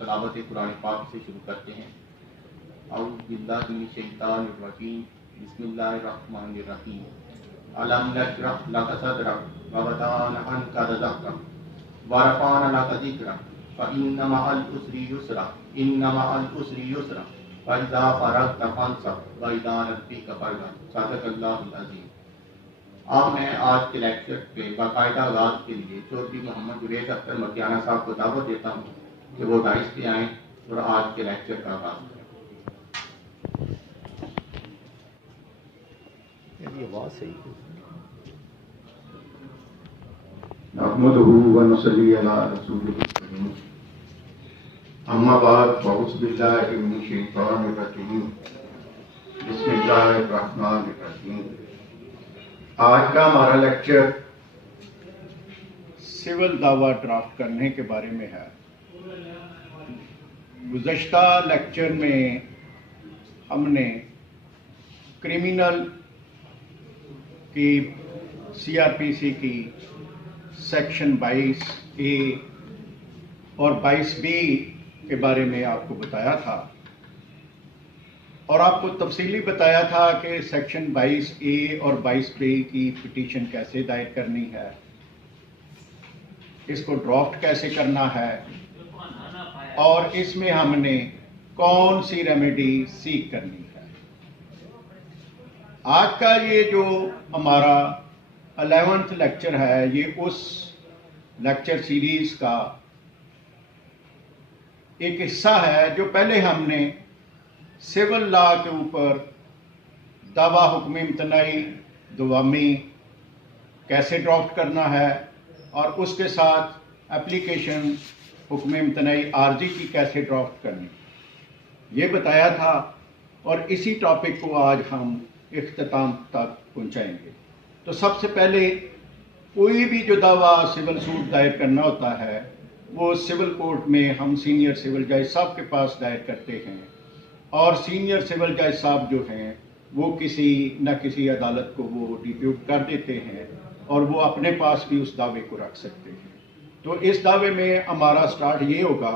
तलावत कुरान पाक से शुरू करते हैं। औज़ु बिल्लाहि मिनश शैतानिर रजीम, बिस्मिल्लाहिर रहीम। अलम नशरह लक सदरक व वदअना अन्का ज़िक्रक व रफ़अना लक ज़िक्रक फ़इन्न मअल उसरि युस्रा इन्न मअल उसरि युस्रा फ़इज़ा फ़रग़्त फ़ंसब व इला रब्बिका फ़रग़ब। सदक़ल्लाहुल अज़ीम। अब मैं आज के लेक्चर के बाकायदा आगाज़ के लिए चौधरी मोहम्मद जुनैद अख्तर मकियाना साहब को दावत देता हूँ कि वो डाइस पे आएँ और आज के लेक्चर का आगाज़ करें। ये आवाज़ सही है। नहमदुहु व नसल्ली अला रसूलिहिल करीम। अम्मा बाद फ़अऊज़ु बिल्लाहि मिनश शैतानिर रजीम। बिस्मिल्लाहिर रहमानिर रहीम। आज का हमारा लेक्चर सिविल दावा ड्राफ्ट करने के बारे में है। गुज़श्ता लेक्चर में हमने क्रिमिनल की सीआरपीसी की सेक्शन 22A और 22B के बारे में आपको बताया था और आपको तफसीली बताया था कि सेक्शन 22A और 22B की पिटीशन कैसे दायर करनी है, इसको ड्राफ्ट कैसे करना है और इसमें हमने कौन सी रेमेडी सीख करनी है। आज का ये जो हमारा 11th लेक्चर है, ये उस लेक्चर सीरीज का एक हिस्सा है जो पहले हमने सिविल लॉ के ऊपर दावा हुक्म इम्तनाई दवामी कैसे ड्राफ्ट करना है और उसके साथ एप्लीकेशन हुक्म इम्तनाई आर्जी की कैसे ड्राफ्ट करनी, ये बताया था और इसी टॉपिक को आज हम इख्तिताम तक पहुंचाएंगे। तो सबसे पहले कोई भी जो दावा सिविल सूट दायर करना होता है वो सिविल कोर्ट में हम सीनियर सिविल जज साहब के पास दायर करते हैं और सीनियर सिविल जज साहब जो हैं वो किसी न किसी अदालत को वो डिप्यूट कर देते हैं और वो अपने पास भी उस दावे को रख सकते हैं। तो इस दावे में हमारा स्टार्ट ये होगा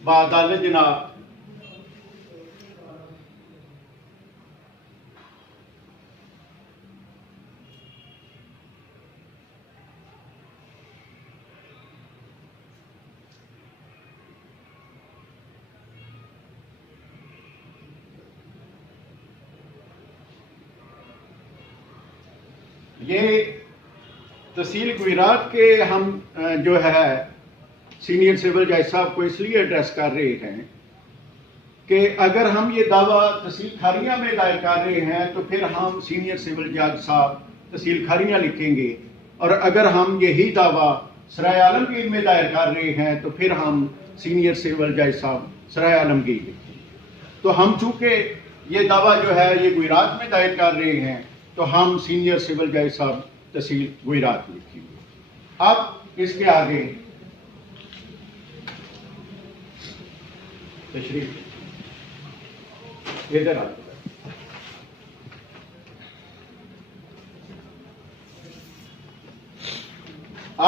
बादालत जनाब ये तहसील गुजरात के हम जो है सीनियर सिविल जज साहब को इसलिए एड्रेस कर रहे हैं कि अगर हम ये दावा तहसील खारिया में दायर कर रहे हैं तो फिर हम सीनियर सिविल जज साहब तहसील खारिया लिखेंगे और अगर हम यही दावा सराय आलमगीर में दायर कर रहे हैं तो फिर हम सीनियर सिविल जज साहब सराय आलमगीर लिखेंगे। तो हम चूँकि ये दावा जो है ये गुजरात में दायर कर रहे हैं तो हम सीनियर सिविल जज साहब तहसील गुजरात लिखेंगे। अब इसके आगे तशरीफ इधर आते हैं।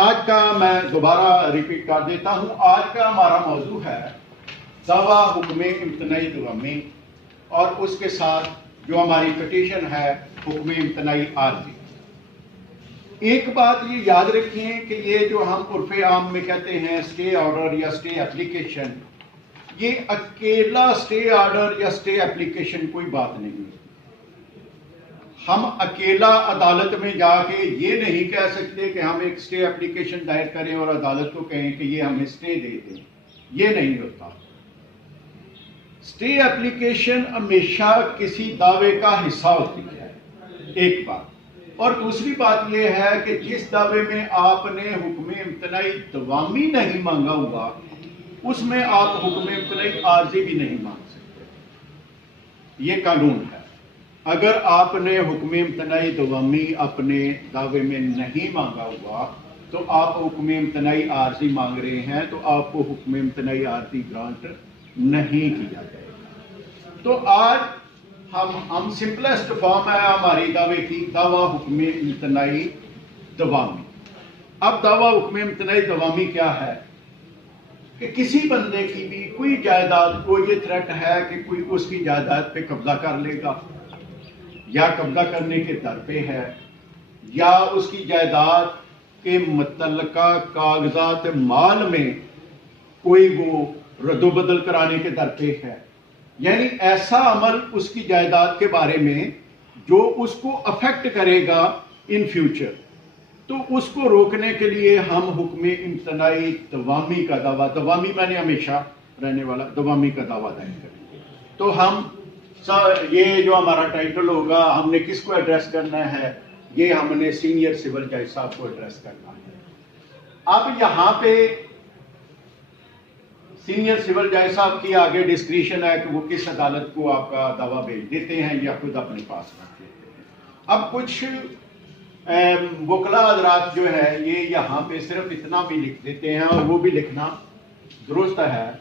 आज का मैं दोबारा रिपीट कर देता हूं। आज का हमारा मौजू है दावा हुक्म इम्तनाई दवामी और उसके साथ जो हमारी पिटीशन है हुक्म इम्तनाई आर्जी। एक बात ये याद रखें कि ये जो हम उर्फ़े आम में कहते हैं स्टे ऑर्डर या स्टे एप्लीकेशन, ये अकेला स्टे ऑर्डर या स्टे एप्लीकेशन कोई बात नहीं है। हम अकेला अदालत में जाके ये नहीं कह सकते कि हम एक स्टे एप्लीकेशन दायर करें और अदालत को कहें कि ये हमें स्टे दे दें, ये नहीं होता। स्टे एप्लीकेशन हमेशा किसी दावे का हिस्सा होती है, एक बात। और दूसरी बात यह है कि जिस दावे में आपने हुक्म इम्तनाई दवामी नहीं मांगा हुआ उसमें आप हुक्म इम्तनाई आर्जी भी नहीं मांग सकते, ये कानून है। अगर आपने हुक्म इम्तनाई दवामी अपने दावे में नहीं मांगा हुआ तो आप हुक्म इम्तनाई आर्जी मांग रहे हैं तो आपको हुक्म इम्तनाई आर्जी ग्रांट नहीं किया जाएगा। तो आज हम सिंपलेस्ट फॉर्म है हमारी दावे की, दावा हुक्म इम्तनाई दवामी। अब दावा हुक्म इम्तनाई दवामी क्या है कि किसी बंदे की भी कोई जायदाद को ये थ्रेट है कि कोई उसकी जायदाद पे कब्जा कर लेगा, या कब्जा करने के दर पे है, या उसकी जायदाद के मुतल्लका कागजात माल में कोई वो रद्दोबदल कराने के दर पे है, यानी ऐसा अमल उसकी जायदाद के बारे में जो उसको अफेक्ट करेगा इन फ्यूचर, तो उसको रोकने के लिए हम हुक्म इम्तनाई दवामी का दावा, दवामी मैंने हमेशा रहने वाला, दवामी का दावा दायर करेंगे। तो हम ये जो हमारा टाइटल होगा, हमने किसको एड्रेस करना है, ये हमने सीनियर सिविल जज साहब को एड्रेस करना है। अब यहाँ पे सीनियर सिविल जज साहब की आगे डिस्क्रिशन है कि वो किस अदालत को आपका दावा भेज देते हैं या खुद अपने पास रख लेते हैं। अब कुछ वकला हजरात जो है ये यहाँ पे सिर्फ इतना भी लिख देते हैं, और वो भी लिखना दुरुस्त है।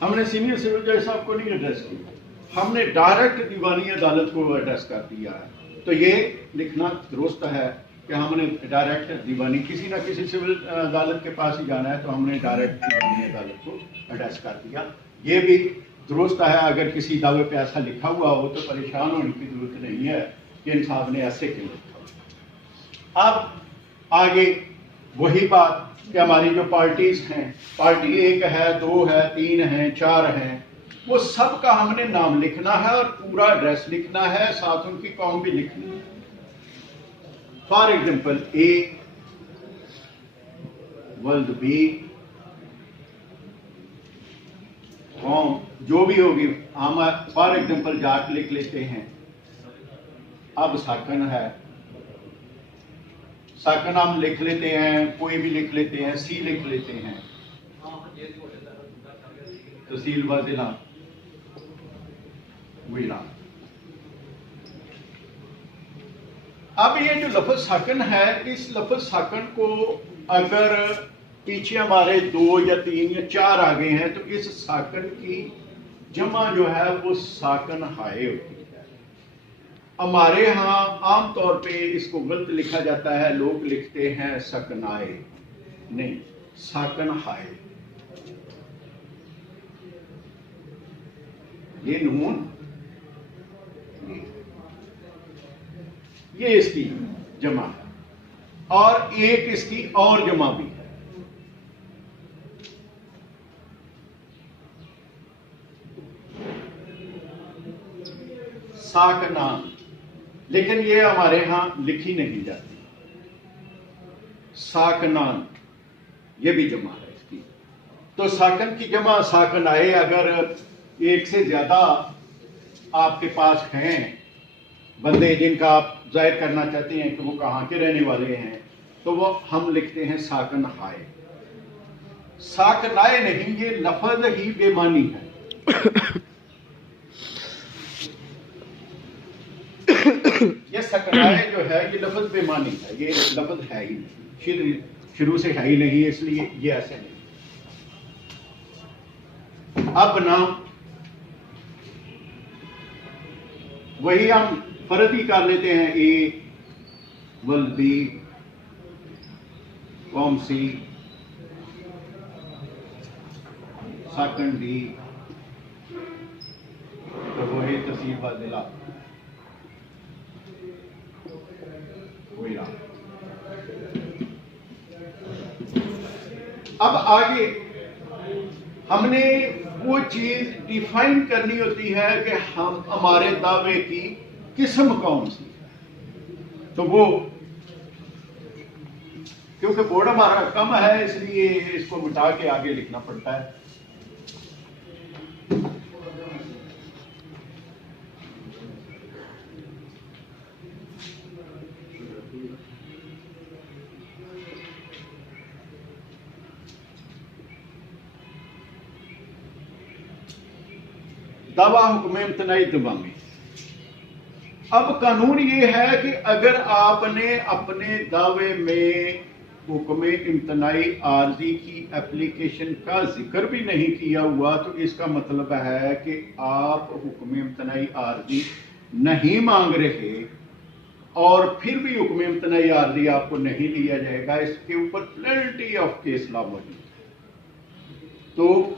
हमने सीनियर सिविल जज साहब को नहीं एड्रेस किया, हमने डायरेक्ट दीवानी अदालत को एड्रेस कर दिया है। तो ये लिखना दुरुस्त है कि हमने डायरेक्ट दीवानी, किसी ना किसी सिविल अदालत के पास ही जाना है, तो हमने डायरेक्ट दीवानी अदालत को एड्रेस कर दिया। ये भी दुरुस्त है। अगर किसी दावे पे ऐसा लिखा हुआ हो तो परेशान होने की जरूरत नहीं है कि इंसाफ ने ऐसे क्यों लिखा। अब आगे वही बात कि हमारी जो पार्टीज हैं, पार्टी 1 है, 2 है, 3 है, 4 हैं, वो सब का हमने नाम लिखना है और पूरा एड्रेस लिखना है, साथ उनकी कौम भी लिखनी है। For example A world B कौम जो भी होगी, हम फॉर एग्जाम्पल जाट लिख लेते हैं। अब साकन है, साकन हम लिख लेते हैं, कोई भी लिख लेते हैं, सी लिख लेते हैं, तहसील व जिला विला। अब ये जो लफ्ज साकन है, इस लफ्ज साकन को अगर पीछे हमारे 2 या 3 या 4 आ गए हैं, तो इस साकन की जमा जो है वो साकन हाय होती है। हमारे यहाँ आमतौर पे इसको गलत लिखा जाता है, लोग लिखते हैं सकनाए, नहीं, साकन हाय। ये नून, ये इसकी जमा है, और एक इसकी और जमा भी है। साकनान, लेकिन ये हमारे यहां लिखी नहीं जाती। साकनान, ये भी जमा है इसकी। तो साकन की जमा साकन आए। अगर एक से ज्यादा आपके पास हैं बंदे जिनका आप जाहिर करना चाहते हैं कि वो कहाँ के रहने वाले हैं, तो वो हम लिखते हैं साकन हाय। साकनाए नहीं, ये लफ्ज ही बेमानी है। ये सकनाए जो है ये लफ्ज बेमानी है, ये लफ्ज है ही नहीं, शुरू से है ही नहीं, इसलिए ये ऐसे नहीं। अब ना वही हम फर्ज ही कर लेते हैं, ए वल बी कौम सी साकन डी, तो वही तहसील व जिला विला। अब आगे हमने वो चीज डिफाइन करनी होती है कि हम हमारे दावे की किस्म कौन सी है। तो वो क्योंकि बोर्ड हमारा कम है, इसलिए इसको मिटा के आगे लिखना पड़ता है। दावा हुक्म इम्तनाई दुआ में। अब कानून ये है कि अगर आपने अपने दावे में हुक्म इम्तनाई आर्जी की एप्लीकेशन का जिक्र भी नहीं किया हुआ तो इसका मतलब है कि आप हुक्म इम्तनाई आर्जी नहीं मांग रहे और फिर भी हुक्म इम्तनाई आर्जी आपको नहीं लिया जाएगा। इसके ऊपर प्लेंटी ऑफ केस लॉ मौजूद है। तो